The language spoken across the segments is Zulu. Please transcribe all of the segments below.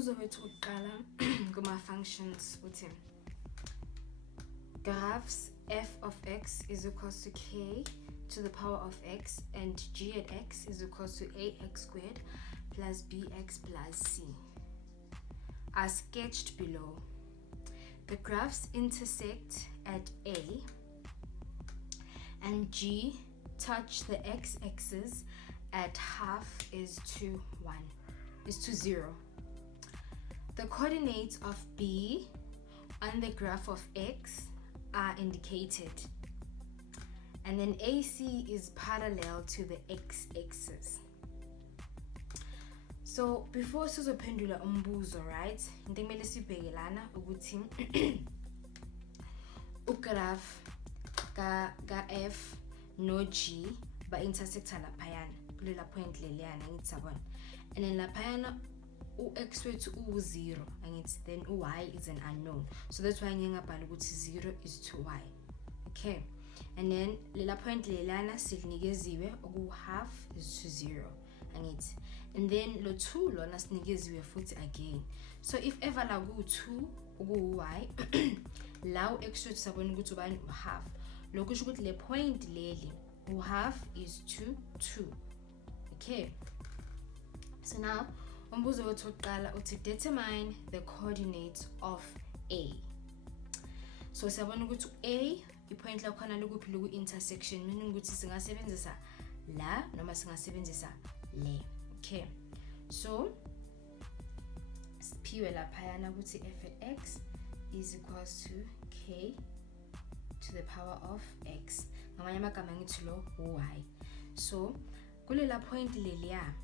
umbuzo wethu uqala kuma functions uthi graphs f of x is equals to k to the power of x and g at x is equals to ax squared plus bx plus c are sketched below. The graphs intersect at A and G touch the x-axis at half is to 0. The coordinates of B on the graph of x are indicated, and then AC is parallel to the x-axis. So before sizophendula umbuzo, right, into kumele sibheke lana ukuthi ugraph ka F no G ba intersecta laphayana kulela point leliyana ngithi yabona, and then laphayana u-x wethu u-0 angithi, then u-y is an unknown, so that's why ngiyengabhala ukuthi 0 is to y. Okay, and then lela point leliyana silnikeziwe uku-half is to 0 angithi, and then lo 2 lona sinikeziwe futhi again. So if ever la ku-2 uku-y la u-x wethu sabona ukuthi ubani u-half, lokho kusho ukuthi le point leli u-half is to 2. Okay, so now umbuzo wethu oqala uthi determine the coordinates of A. So siyabona ukuthi A i-point lakhona likuphi liku intersection, meaning ukuthi singasebenzisa la noma singasebenzisa le. Okay, so siphiwe laphayana ukuthi f at x is equals to k to the power of x, ngamanye amagama ngithi lo y. So kulela point leliya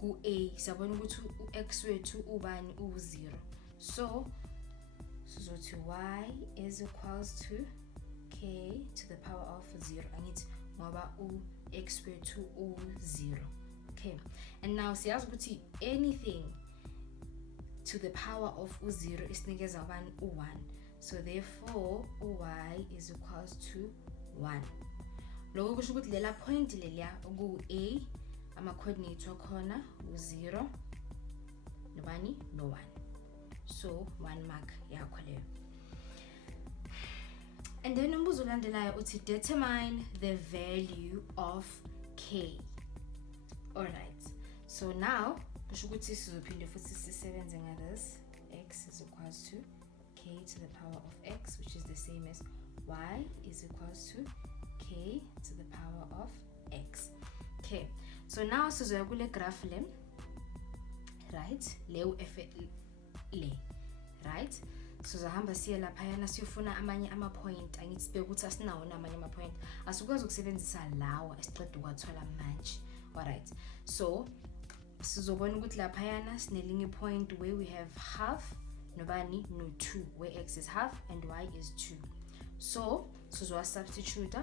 ku A siyabona ukuthi u-x wethu ubani u-0, so sizothi y is equals to k to the power of 0 angithi ngoba u-x wethu u-0. Okay, and now siyazi ukuthi anything to the power of u-0 isinikeza ubani u-1, so therefore y is equals to 1. Lokho kusho ukuthi lela point leliya ku-A ama coordinates wakhona u-0 nobani no 1, so 1 mark yakho leyo. And then umbuzo olandelayo uthi determine the value of k. Alright, so now kusho ukuthi sizophinde futhi sisebenze ngathis, x is equals to k to the power of x, which is the same as y is equals to k to the power of x. Okay, so now sizoya kule graph le, right, le u-f le, right, sizohamba siye laphayana siyofuna amanye ama-point, angithi sibheke ukuthi asinawo amanye ama-point, asikwazi ukusebenzisa lawa esiqeda ukwathola manje. Alright, so sizobona ukuthi laphayana sinelinye point where we have half nobani no 2, where x is half and y is 2. So sizowa substitute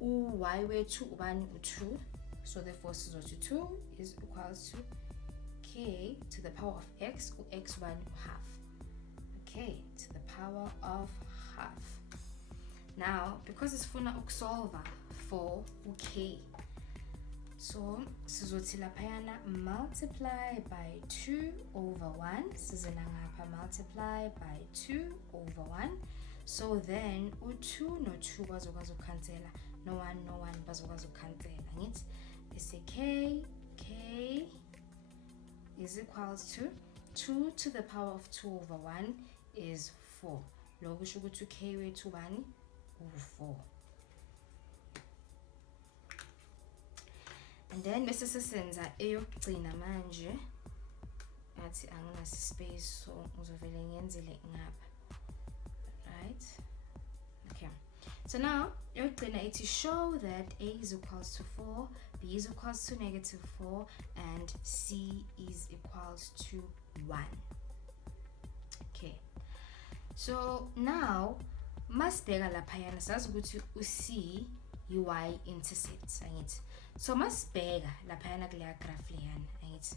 u-y wethu ubani u-2, so therefore sizothi 2 is equals to k to the power of x, u-x ubani half, okay, to the power of half. Now because sifuna ukusolve for u-k, so sizothi laphayana multiply by 2 over 1, sizena ngapha multiply by 2 over 1, so then u2 no2 bazokwazi ukukhansela, no 1 no 1 bazokwazi ukukhansela, ngithi bese k is equals to 2 to the power of 2 over 1 is 4. Lokho kusho ukuthi k wethu bani u4. And then bese sisenza eyokugcina manje, ngathi anginaso space, so ngizovele ngiyenzele ngapha, right? Okay, so now eyokugcina ithi show that a is equals to 4, b is equals to -4 and c is equals to 1. Okay, so now masibheka laphayana sazi ukuthi u-c y intercepts angithi, so masibheka laphayana kuleya graph leyana angithi,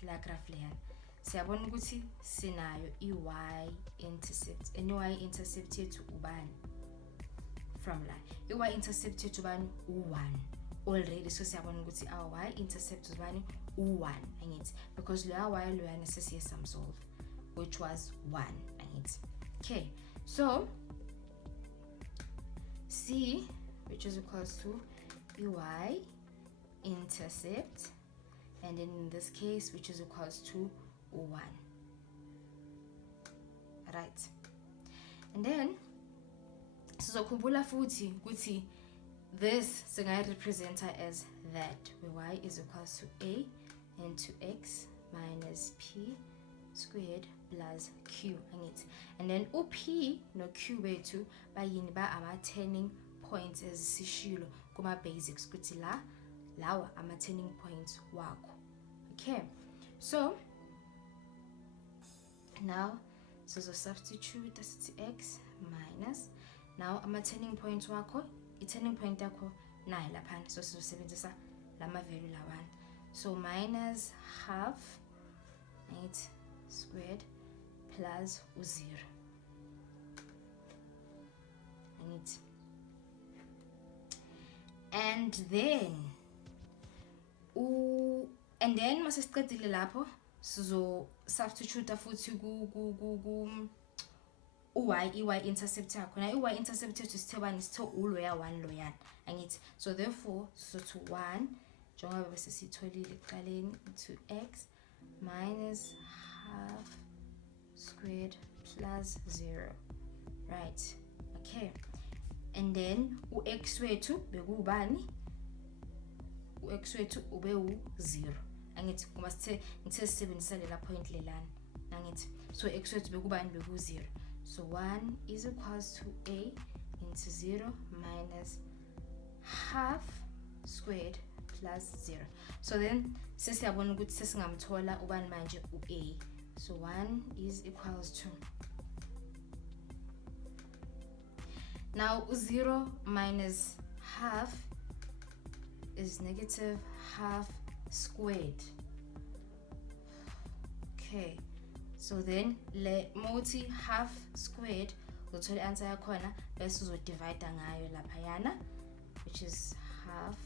kuleya graph leyana siyabona ukuthi sinayo i-y intercept, and i-y intercept yethu ubani from la, i-y intercept yethu ubani u1, already so siyabona ukuthi our y-intercept was u1 angithi because lo y loyana sesiye samsolve which was 1 angithi. Okay, so C, which is equals to y-intercept, and then in this case which is equals to 1, right? And then sizokhumbula futhi ukuthi this singayi-representa as that, where y is equals to a into x minus p squared plus q angithi. And then p no q bethu bayini ba ama-turning points ezisishilo kuma-basics ukuthi lawa ama-turning points wakho. Okay, so now substitute asithi x minus, now ama-turning points wakho, i-turning point yakho nayo laphana, so sizosebenzisa lama-value lawana, so minus half right squared plus u0 right. And then masesiqedile lapho sizo substitute futhi ku y-intercept yakho. Na y-intercept yethu sithe uloya 1 loyana angithi, so therefore sizothi 1 njengoba bese sitholile ekuqaleni into x minus half squared plus 0, right? Okay, and then u-x wethu bekubani, u-x wethu ube u0 angithi, ngoba ngithe sisebenzisa lela point lelana angithi, so x wethu bekubani, beku0, so 1 is equals to a into 0 minus half squared plus 0. So then sesiyabona ukuthi sesingamthola ubani manje u-a, so 1 is equals to, now 0 minus half is negative half squared. Okay, so then le multi half squared uzothola i-answer yakhona bese uzodivide ngayo laphayana, which is half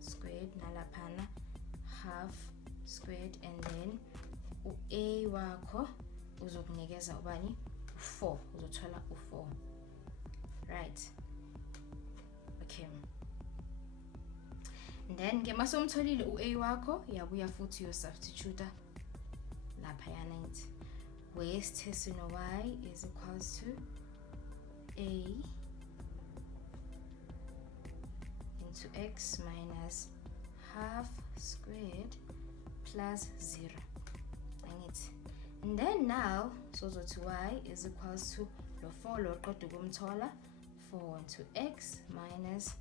squared nalaphana half squared, and then u-a wakho uzokunikeza ubani, u4, uzothola u4, right? Okay, and then ke masomtholile u-a wakho yabuya futhi yo substitute laphayana ngithi, where sithe no y is equals to a into x minus half squared plus 0 angithi. And then now sozothi y is equals to lo 4 lo qeda ukumthola, 4 into x minus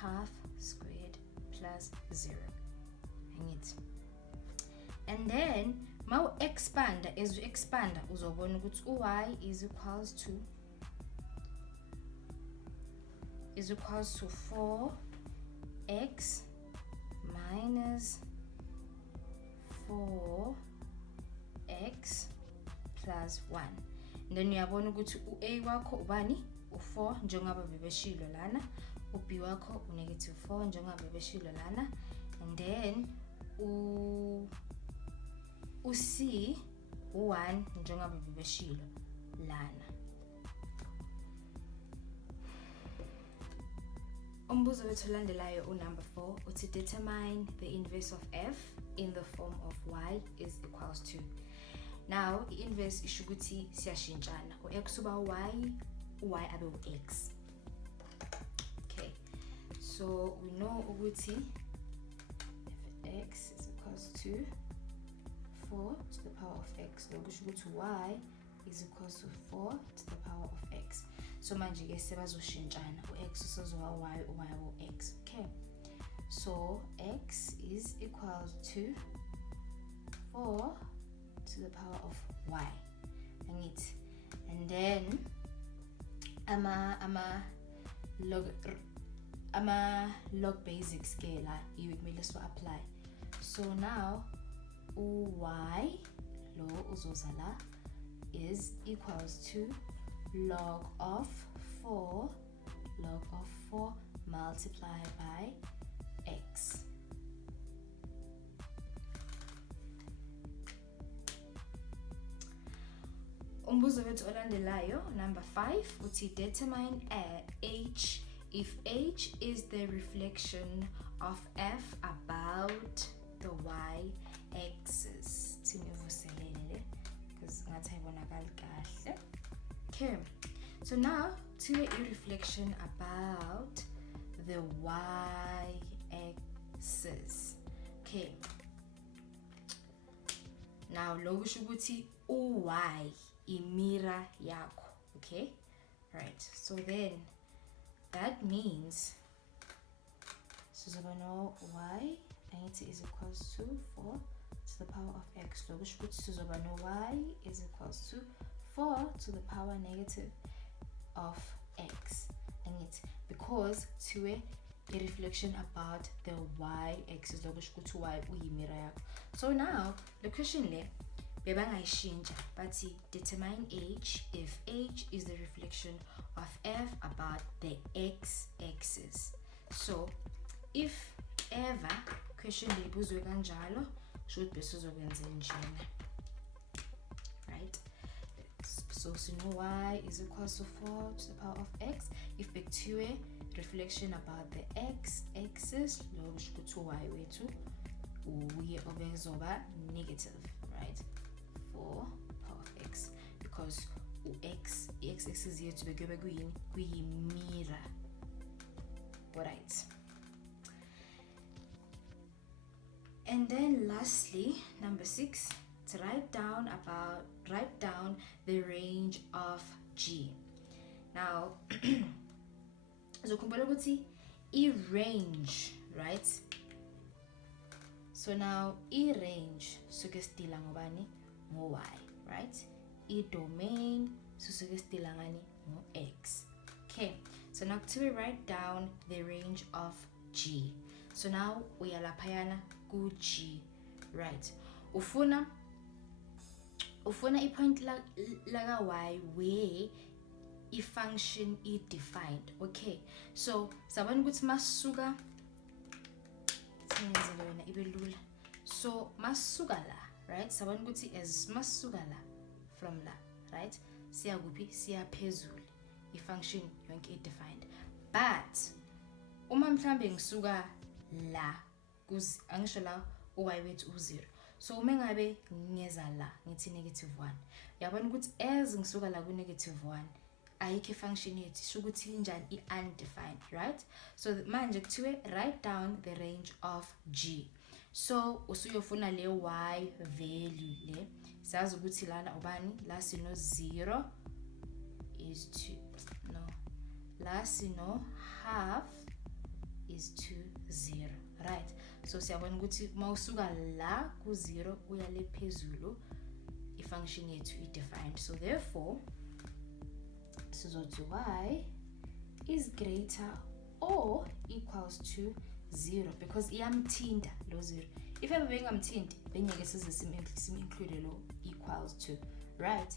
half squared plus 0 angithi. And then ma expanda, as you expanda uzobona ukuthi y is equals to 4x minus 4x plus 1. And then uyabona ukuthi u-a wakho ubani, u4 njengoba bebeshilo lana, u-b wakho u-negative 4 njengoba bebeshilo lana, and then u-c u1 njengoba bebeshilo lana. Umbuzo wethu landelayo number 4 uthi determine the inverse of f in the form of y is equals to. Now i-inverse isho ukuthi siyashintshana, u-x uba y, u-y abe u-x. Okay, so we know ukuthi x is equals to 4 to the power of x, lokho kusho ukuthi y is equals to 4 to the power of x. So manje ke sebazoshintshana, u-x usezoba y, u-y u-x. Okay, so x is equals to 4 to the power of y angithi, and then ama log basics ke la kumele so apply. So now y lo uzoza la is equals to log of 4 multiplied by umbuzo wethu olandelayo number 5 uthi determine h if h is the reflection of f about the y-axis. Tinivuselele because ngathi ayibonakali kahle. Okay, so now to a reflection about the y-axis. Okay, now loku kusho ukuthi y imira yakho. Okay, right, so then that means sizoba no y angithi is equals to 4 to the power of x. Loku kusho ukuthi sizoba no y is equals to 4 to the power negative of x. Angithi because to a reflection about the y-axis loku kusho ukuthi y uyimira yakho. So now the question le bebangayishintsha bathi determine h if h is the reflection of f about the x-axis. So if ever question le ibuzwe kanjalo should be sizokwenza njena, right? So know y is equals to 4 to the power of x. If bekuthiwe reflection about the x-axis lo kusho ukuthi y wethu uye obezoba negative, right? 4 power of x because x-axis yethu bekuyobe kuyimira. Alright. And then lastly, number 6, to write down the range of g. Now zokhumbula ukuthi i-range, right? So now i-range suke sidila ngobani? Ngo y, right? I-domain suke sidila ngani? Ngo x. Okay, so now to write down the range of g. So now uyalaphayana ku g, right? Ufuna i-point laga y where i-function i-defined. Okay, so sabona ukuthi masuka senzele wena ibe lula. So masuka la, right? Sabona ukuthi as masuka la from la, right? Siya kuphi? Siya phezulu. I-function yonke i-defined. But uma mhlambe ngisuka la angisho la y wethu u0. So uma ngabe ngiyeza la ngithi -1, uyabona ukuthi as ngisuka la ku -1 ayikho function yethu isho ukuthi injani i-undefined, right? So manje kuthiwe write down the range of g. So usuyofuna le y value le sazi ukuthi lana ubani la sino 0 is to no la sino half is to 0, right? So siyabona ukuthi mawusuka la ku 0 uya le phezulu i-function yethu i-defined. So therefore sizothi y is greater or equals to 0 because iyamthinta lo 0. If ever bengamthinti bengeke size sim-include lo equals to, right?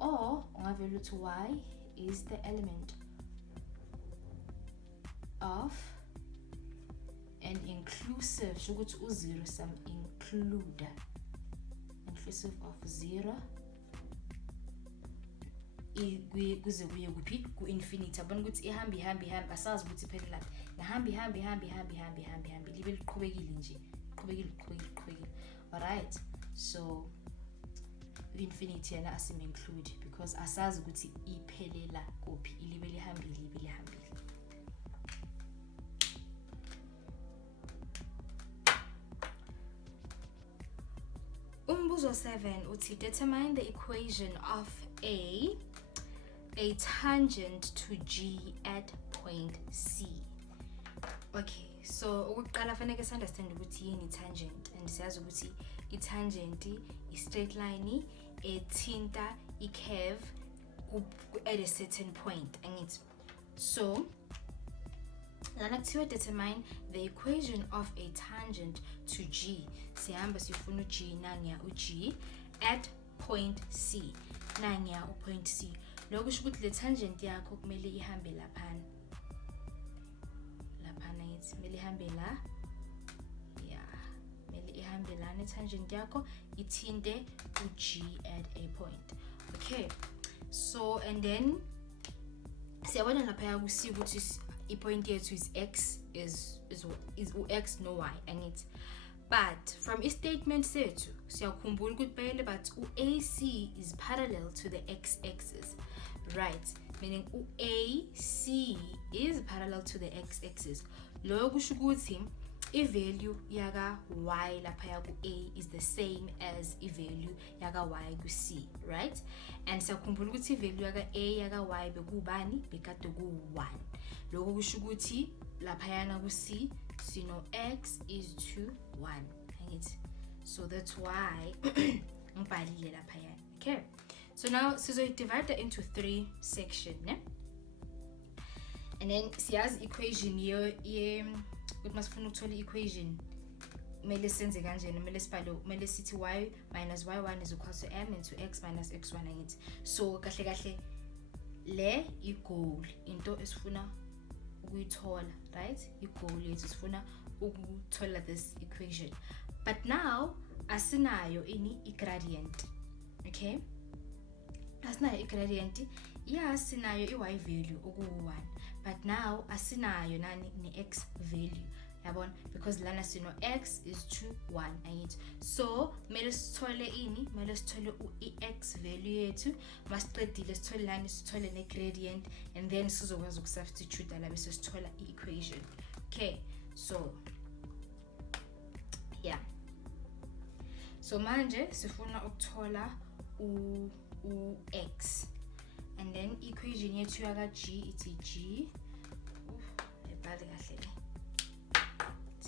Or ungavela ukuthi y is the element of an inclusive, so ukuthi u0 some include inclusive of 0 kuze kuye kuphi ku infinity. Abona ukuthi ihamba asazi ukuthi iphela laphi. Ihamba libe liqhubekile nje. Qhubekile. Alright, so infinity yana asim include because asazi ukuthi iphelela kuphi, libe lihambile. Umbuzo 7 uthi determine the equation of a tangent to g at point C. Okay, so ukuqala fanele understand ukuthi yini tangent, and siyazi ukuthi i-tangent i-straight line ethinta i-curve at a certain point, angithi. So lana kuthiwa determine the equation of a tangent to g. Sihamba sifuna g nangiya u-g at point C. Nangiya u-point C. Lokho kusho ukuthi le tangent yakho kumele ihambe laphana yithi kumele ihambe la, kumele ihambe lana tangent yakho ithinte u-g at a point. Okay, so and then siyabona lapha ku-C ukuthi i-point yethu is x is x no y angithi. But from i-statement sethu siyakhumbula ukuthi phela but u-AC is parallel to the x-axis, right? Meaning u-AC is parallel to the x-axis. Lokho kusho ukuthi i-value yaka y lapha ku-A is the same as i-value yaka y ku-C, right? And siyakhumbula ukuthi i-value yaka A yaka y bekubani bekade ku-1. Lokho kusho ukuthi lapha ku-C sino x is to 1, right? So that's why ngibhalile lapha. Okay, so now divide that into 3 sections, ne? And then siyazi equation ye ukuthi masifuna ukuthola equation kumele senze kanjena, kumele sithi y minus y1 is equal to m into x minus x1 angithi. So kahle le i-goal into esifuna ukuyithola, right? I-goal yethu sifuna ukuthola this equation. But now asinayo i-gradient, okay? Asinayo i-gradient, yeah, asinayo i-y value oku-1, but now asinayo ne-x value, yabona, because lana sino x is to 1 angithi. So kumele sithole i-x value yethu, masiqedile sithole lana sithole ne-gradient, and then sizokwazi ukusubstitute la bese sithola i-equation. Okay, so yeah, so manje sifuna ukuthola u-x, and then equation yethu yaka g ithi g ebhale kahle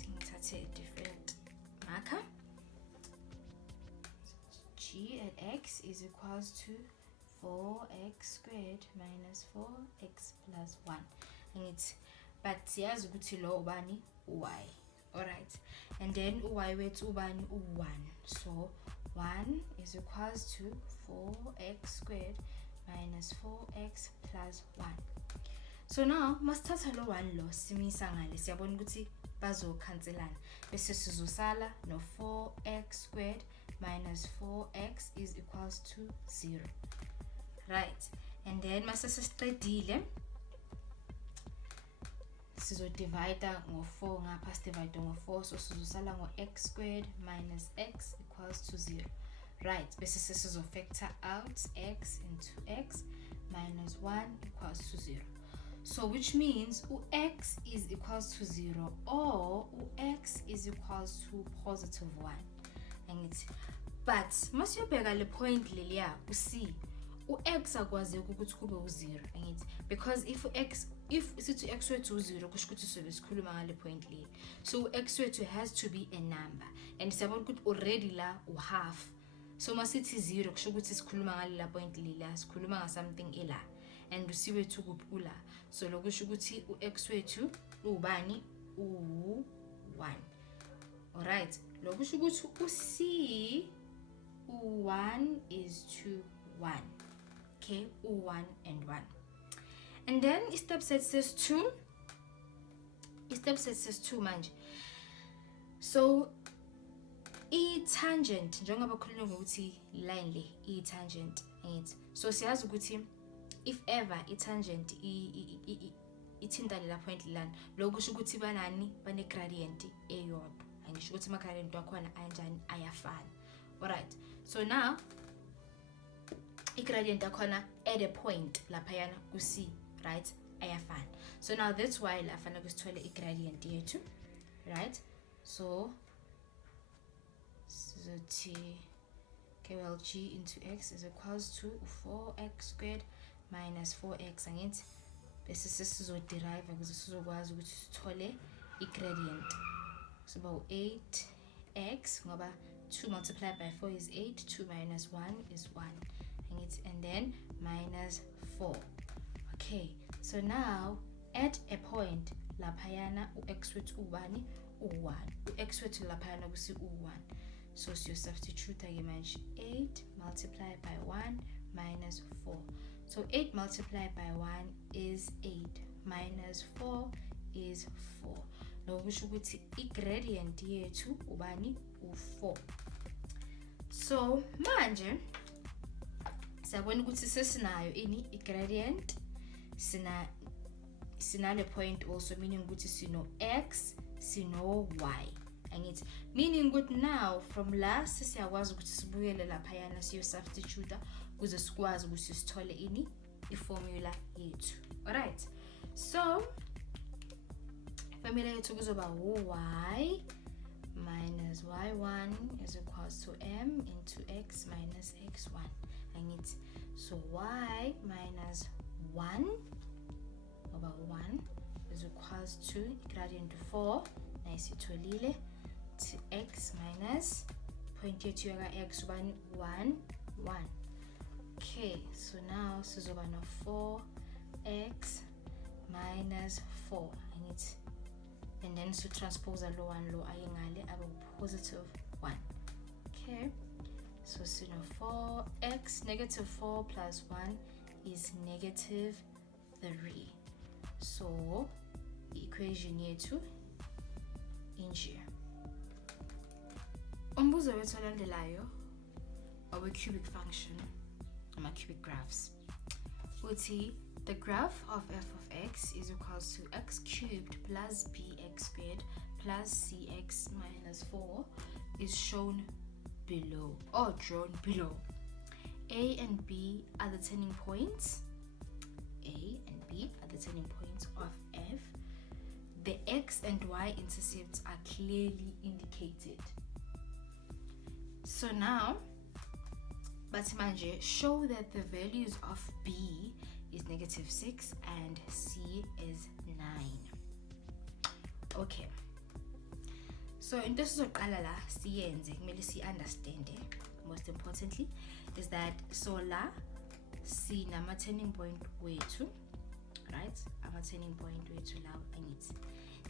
ngithathe a different marker. G at x is equals to 4x squared minus 4x plus 1 angithi. But siyazi ukuthi lo ubani y, alright, and then y wethu ubani u1, so 1 is equals to 4x squared minus 4x plus 1. So now masithatha lo 1 lo simisa ngale siyabona ukuthi bazokhanselana bese sizosala no 4x squared minus 4x is equals to 0, right? And then mase sesiqedile sizodivide ngo4 ngapha sidivide ngo4, so sizosala ngo x squared minus x equals to 0, right? Bese sizofactor out x into x minus 1 equals to 0. So which means x is equals to 0 or x is equals to positive 1 angithi. But masiyobheka le point leliya u-C, u-x akwazi ukuthi kube u0 angithi, because if sithi x wethu u0 kusho ukuthi sobe sikhuluma ngale point le. So x wethu has to be a number, and siyabona ukuthi already la u-half, so masithi 0 kusho ukuthi sikhuluma ngale la point le la sikhuluma nga something ela, and u-C wethu kuphi ula. So lokho kusho ukuthi u-x wethu ubani u1, alright. Lokho kusho ukuthi u-C u1 is to 1, okay, u1 and 1. And then step set says 2. Step set says 2 manje. So i-tangent njengoba khulunywa ngokuthi line le i-tangent angithi. So siyazi ukuthi if ever i-tangent ithinta lela point lana, lokho kusho ukuthi banani bane gradient eyodwa. Angisho ukuthi ama gradient wakhona anjani ayafana. Alright. So now i-gradient yakhona at a point lapha ku C, right? Ayafana. So now that's why la fanele kusithole i-gradient yethu, right? So okay, well, g into x is equals to 4x squared minus 4x angithi. Bese sesizoderive ukuze sizokwazi ukuthi sithole i-gradient. So about 8x ngoba 2 multiplied by 4 is 8, 2 minus 1 is 1 angithi, and then minus 4. Okay, so now at a point laphayana u-x wethu ubani u1, u-x wethu laphayana kusi u1. So you substitute again, 8 multiplied by 1 minus 4. So 8 multiplied by 1 is 8 minus 4 is 4. Now we should put i-gradient yethu ubani u4. So manje Siyabona ukuthi sesinayo ini i-gradient, sinale point also, meaning ukuthi sino x, sino y. Angithi meaning ukuthi now from last siyakwazi ukuthi sibuyele laphayana siyo substitute ukuze sikwazi ukuthi sithole ini i-formula yethu. Alright, so formula yethu kuzoba y minus y1 is equals to m into x minus x1. Angithi so y minus 1 over 1 is equals to gradient 4 nayisitholile to x minus point yethu yaka x1 1 1. Okay, so now sizoba no 4x minus 4 and then so transpose a low and low ayengale abe positive 1. Okay, so sino 4x negative 4 plus 1 is negative 3. So the equation yethu inje. Umbuzo wethu olandelayo our cubic function, our cubic graphs. Uthi the graph of f of x is equals to x cubed plus bx squared plus cx minus 4 is shown below or drawn below. A and B are the turning points. A and B are the turning points of f. The x and y intercepts are clearly indicated. So now, Batimanje, show that the values of B is negative 6 and C is 9. Okay. So in this sizoqala siyenze kumele si understand most importantly is that so la sinama turning point wethu, right? Ama turning point wethu la angithi.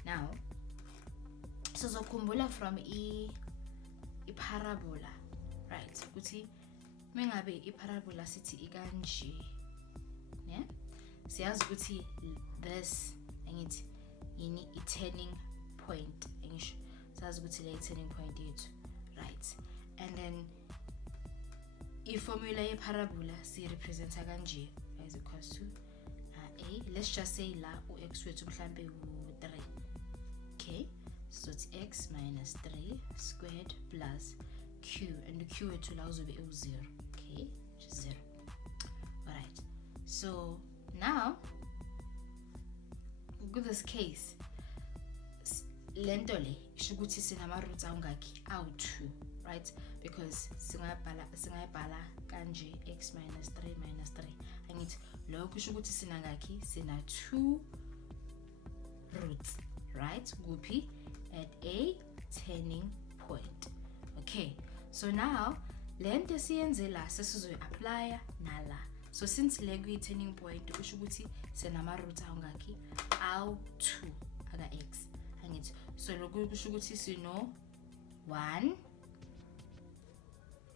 Now sizokhumbula from I parabola, right? Ukuthi mengabe I parabola sithi ikanje, yeah? Siyazi ukuthi this angithi yini I turning point, angisho. Siyazi ukuthi le turning point yethu, right? And then I formula ye parabola si representa kanje as equals to a, let's just say la u x wethu mhlambe u3. Okay, so it's x minus 3 squared plus q, and the q wethu la uzobe u0, okay, which is 0. Alright, so now with this case lento le isho ukuthi sinama roots awungaki awu2, right? Because singayibhala kanje x minus 3 minus 3. Angithi lokho isho ukuthi sina ngaki sina 2 roots, right? Kuphi at a turning point. Okay, so now lento siyenze la sesizoyi apply nala. So since le kuyi turning point kusho ukuthi sinama roots awungaki awu2 aka x. Angithi so lokho kusho ukuthi sino 1,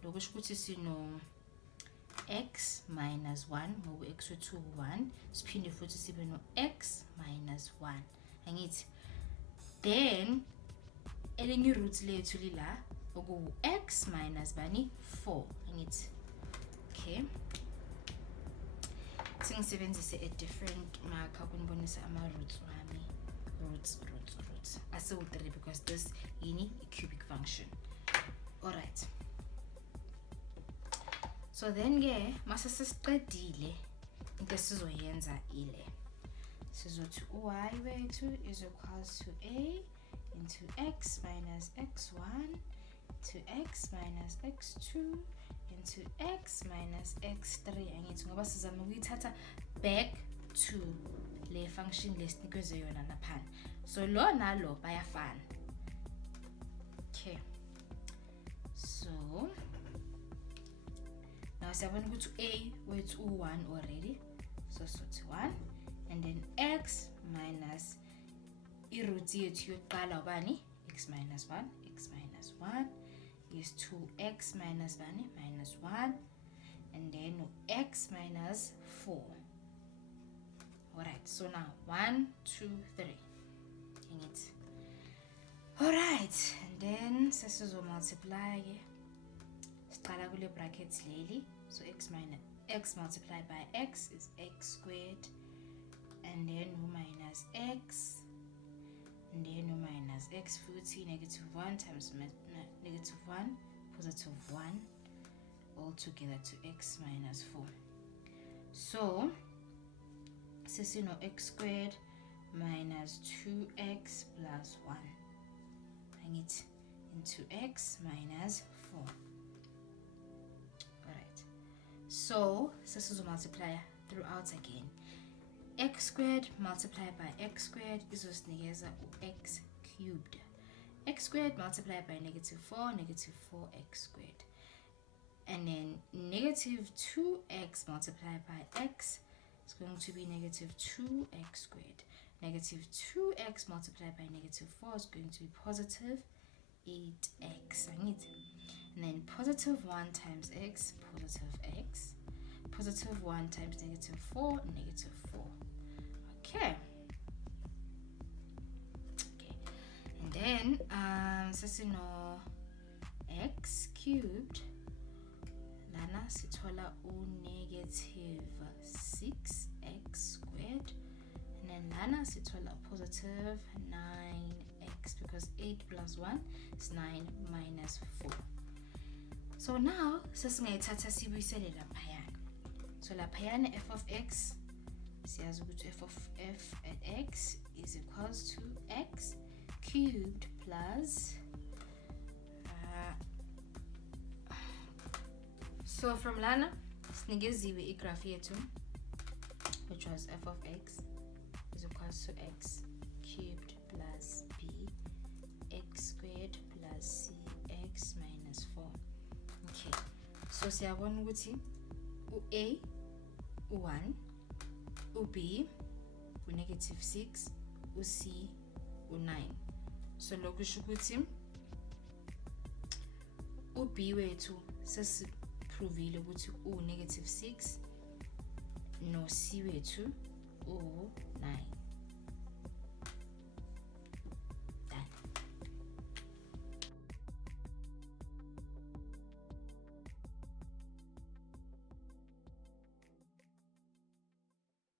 lokho kusho ukuthi sino x minus 1 ngoba x wethu 1, siphinde futhi sibe no x minus 1. Angithi then elinye root lethu lila oku x minus bani 4. Angithi okay, singisebenzise a different marker kunibonisa ama roots wami, roots ase u3 because this yini a cubic function. All right, so then ke mase sesiqedile into sizoyenza ile sizothi y wethu is equals to a into x minus x1 to x minus x2 into x minus x3. Angithi ngoba sizama ukuyithatha back to le function lesinikezwe yona laphana, so lo nalo bayafana. Okay, so now siyabona ukuthi a wethu u1 already, so sothi 1 and then x minus i-root yethu yokuqala ubani x minus 1 is 2x minus bani minus 1 and then x minus 4. Alright, so now 1 2 3 angithi. Alright, and then sesizo multiply ke siqala kule brackets leli, so x minus x multiplied by x is x squared, and then minus x, and then minus x futhi -1 times -1 +1 all together to x minus 4. So sesino x squared minus 2x plus 1 angithi into x minus 4. Alright, so sesizo multiply throughout again. X squared multiplied by x squared izosinikeza x cubed. X squared multiplied by -4, -4x squared. And then -2x multiplied by x is going to be -2x squared. -2x multiplied by -4 is going to be positive 8x. And then +1 times x, positive x. +1 times -4, -4. Okay. And then sesino x cubed lana sithola -6x squared, and then lana sithola positive 9x, because 8 plus 1 is 9 minus 4. So now sesingayithatha sibuyisele laphayana. So laphayana f of x siyazi ukuthi f of f at x is equals to x cubed plus so from lana sinikeziwe igraph yethu, which was f of x is equals to x cubed plus b x squared plus c x minus 4. Okay, so siyabona ukuthi u-a u-1, u-b u-6, u-c u-9. So lokhu kusho ukuthi u-b wethu sesiprovile ukuthi u-6 no-c wethu u-9.